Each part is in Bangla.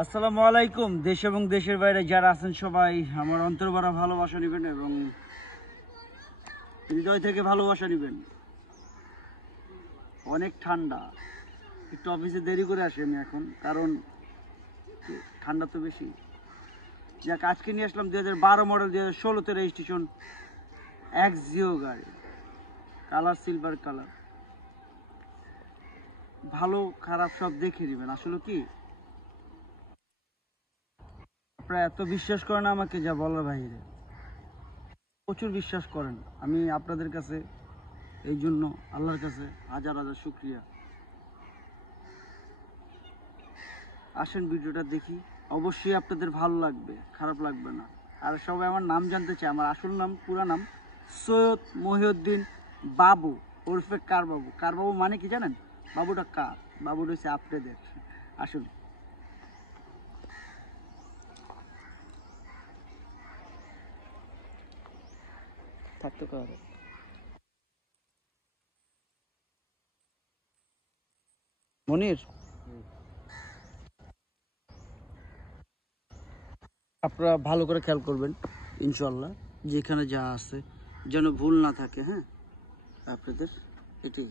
আসসালামু আলাইকুম। দেশ এবং দেশের বাইরে যারা আছেন সবাই আমার অন্তর ভরা ভালোবাসা নেবেন এবং হৃদয় থেকে ভালোবাসা নেবেন। অনেক ঠান্ডা, একটু অফিসে দেরি করে আসি আমি এখন, কারণ ঠান্ডা তো বেশি। যাক, আজকে নিয়ে আসলাম 2012 মডেল, 2016তে রেজিস্ট্রেশন এক্সিও গাড়ি, কালার সিলভার কালার। ভালো খারাপ সব দেখে নেবেন। আসলে কি আপনারা এত বিশ্বাস করেন আমাকে যা বলার বাইরে, প্রচুর বিশ্বাস করেন। আমি আপনাদের কাছে এই জন্য আল্লাহর কাছে হাজার হাজার শুক্রিয়া। আসেন ভিডিওটা দেখি, অবশ্যই আপনাদের ভালো লাগবে, খারাপ লাগবে না। আর সবাই আমার নাম জানতে চায়। আমার আসল নাম, পুরা নাম সৈয়দ মহিউদ্দিন বাবু, ওরফে কার বাবু। কার বাবু মানে কি জানেন? বাবুটা কার? বাবুটা হচ্ছে আপনাদের। আসুন। থাকতে পারে মনির, আপনারা ভালো করে খেয়াল করবেন ইনশাল্লাহ, যেখানে যা আছে যেন ভুল না থাকে। হ্যাঁ, আপনাদের এটাই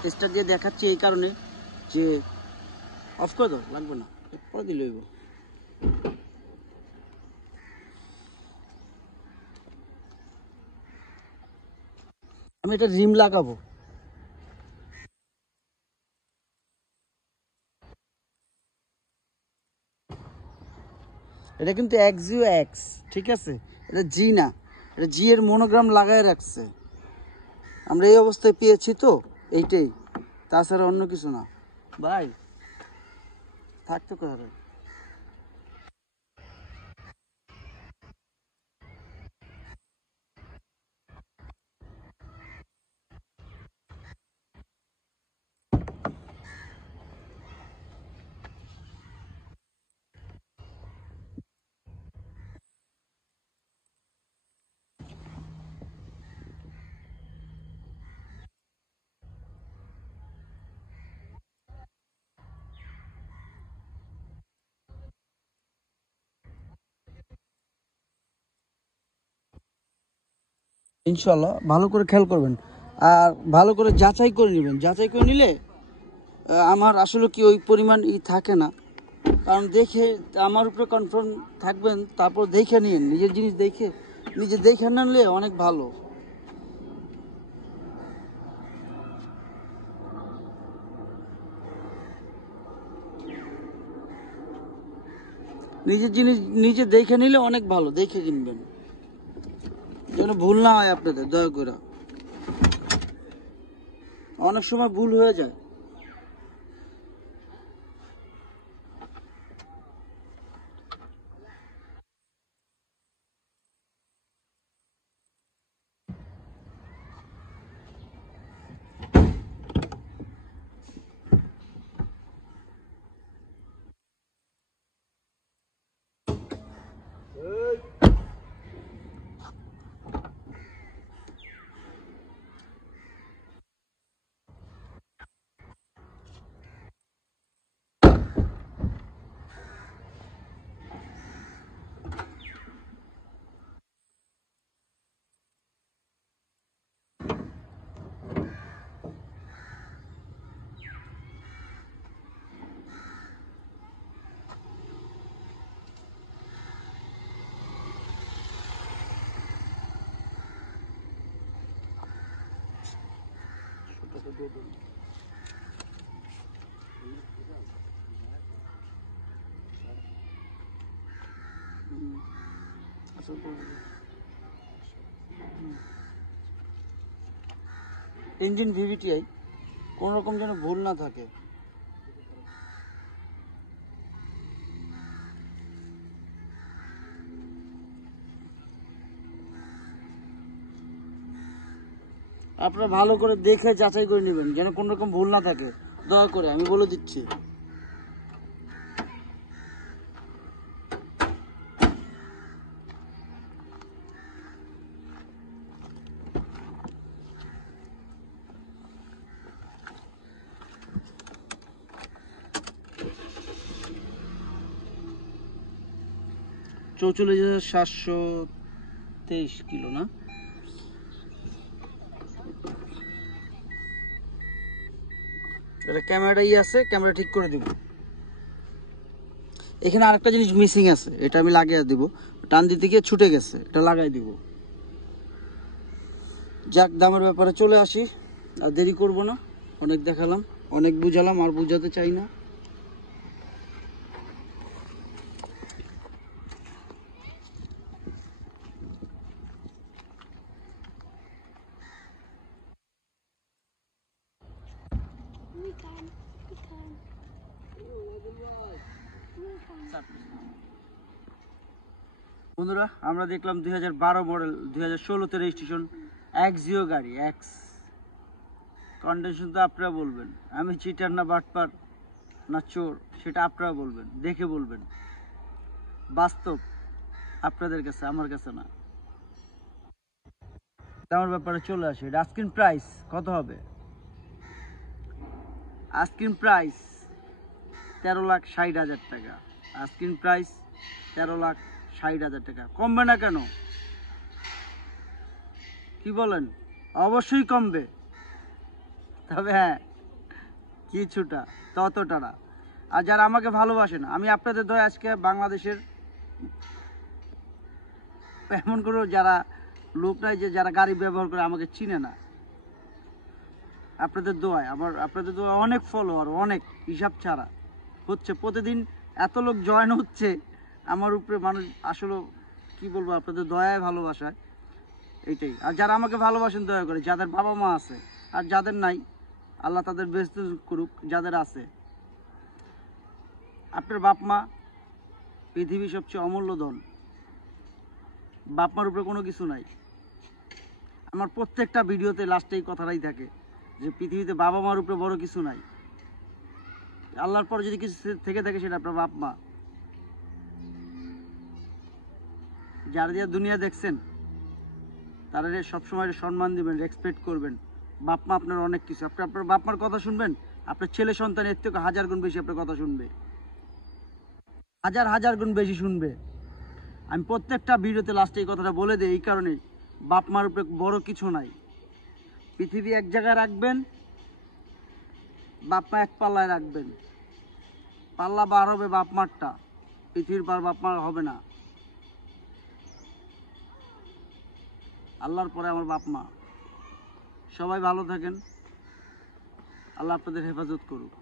টেস্টার দিয়ে দেখাচ্ছি এই কারণে যে অফ করে দাও, লাগবে না, পরে দিলে হইব। আমি এটা রিম লাগাবো। এটা কিন্তু এক্সিও এক্স, ঠিক আছে? এটা জি না, এটা জি এর মনোগ্রাম লাগায় রাখছে। আমরা এই অবস্থায় পেয়েছি তো, এইটাই, তাছাড়া অন্য কিছু না ভাই। থাকতো কোথায়? ইনশাল্লাহ ভালো করে খেয়াল করবেন আর ভালো করে যাচাই করে নেবেন। যাচাই করে নিলে আমার আসলে কি ওই পরিমাণ থাকে না, কারণ দেখে আমার উপরে কনফার্ম থাকবেন, তারপর দেখে নিন। নিজের জিনিস দেখে নিজে দেখে নিলে অনেক ভালো। নিজের জিনিস নিজে দেখে নিলে অনেক ভালো, দেখে কিনবেন যেন ভুল না হয় আপনাদের, দয়া করে। অনেক সময় ভুল হয়ে যায়। ইঞ্জিন ভিভিটিআই, কোনো রকম যেন ভুল না থাকে। আপনারা ভালো করে দেখে যাচাই করে নেবেন যেন কোনো রকম ভুল না থাকে, দয়া করে আমি বলে দিচ্ছি। 44,723 কিলো না? এটা ক্যামেরাটাই আছে, ক্যামেরা ঠিক করে দিব। এখানে আরেকটা জিনিস মিসিং আছে, এটা আমি লাগিয়ে দিব। টান দিতে গিয়ে ছুটে গেছে, এটা লাগাই দিব। যাক, দামের ব্যাপারে চলে আসি, আর দেরি করব না। অনেক দেখালাম, অনেক বুঝালাম, আর বুঝাতে চাই না। বন্ধুরা, আমরা দেখলাম 2012 মডেল, 2016-তে রেজিস্ট্রেশন এক্সিও গাড়ি। এক্স কন্ডিশন তো আপনারা বলবেন, আমি চিটার না বাটপার না চোর সেটা আপনারা বলবেন, দেখে বলবেন। বাস্তব আপনাদের কাছে, আমার কাছে না। দামের ব্যাপারে চলে আসে। এটা আস্কিং প্রাইস কত হবে? আস্কিং প্রাইস 13,60,000 টাকা। আস্কিং প্রাইস 13,60,000 টাকা। কমবে না কেন? কি বলেন? অবশ্যই কমবে, তবে হ্যাঁ কিছুটা, ততটা না। আর যারা আমাকে ভালোবাসেন, আমি আপনাদের দয়া আজকে বাংলাদেশের এমন কোনো যারা লোক নাই যে যারা গাড়ি ব্যবহার করে আমাকে চিনে না। আপনাদের দোয়ায়, আপনাদের দোয়ায় অনেক ফলোয়ার, অনেক হিসাব ছাড়া হচ্ছে। প্রতিদিন এত লোক জয়েন হচ্ছে আমার উপরে। মানুষ আসলে কি বলবো, আপনাদের দয়ায়, ভালোবাসায়, এইটাই। আর যারা আমাকে ভালোবাসেন দয়া করে, যাদের বাবা মা আছে আর যাদের নাই, আল্লাহ তাদের বেহেশত করুক। যাদের আছে, আপনার বাপ মা পৃথিবীর সবচেয়ে অমূল্য ধন। বাপ মার উপরে কোনো কিছু নাই। আমার প্রত্যেকটা ভিডিওতে লাস্টে এই কথাটাই থাকে যে পৃথিবীতে বাবা মার উপরে বড় কিছু নাই। আল্লাহর পর যদি কিছু থেকে থাকে সেটা আপনার বাপ মা। যারা যে দুনিয়া দেখছেন তারা সবসময় সম্মান দিবেন, রেসপেক্ট করবেন। বাপ মা আপনার অনেক কিছু। আপনার বাপ মার কথা শুনবেন, আপনার ছেলে সন্তান এর থেকে 1000 গুণ বেশি আপনার কথা শুনবে, হাজার হাজার গুণ বেশি শুনবে। আমি প্রত্যেকটা ভিডিওতে লাস্টে এই কথাটা বলে দিই এই কারণে, বাপ মার উপরে বড় কিছু নাই। পৃথিবী এক জায়গায় রাখবেন, বাপ মা এক পাল্লায় রাখবেন। পাল্লা বার হবে বাপ মারটা, পৃথিবীর পার বাপ মার হবে না। আল্লাহর পরে আমার বাপ মা। সবাই ভালো থাকেন, আল্লাহ আপনাদের হেফাজত করুক।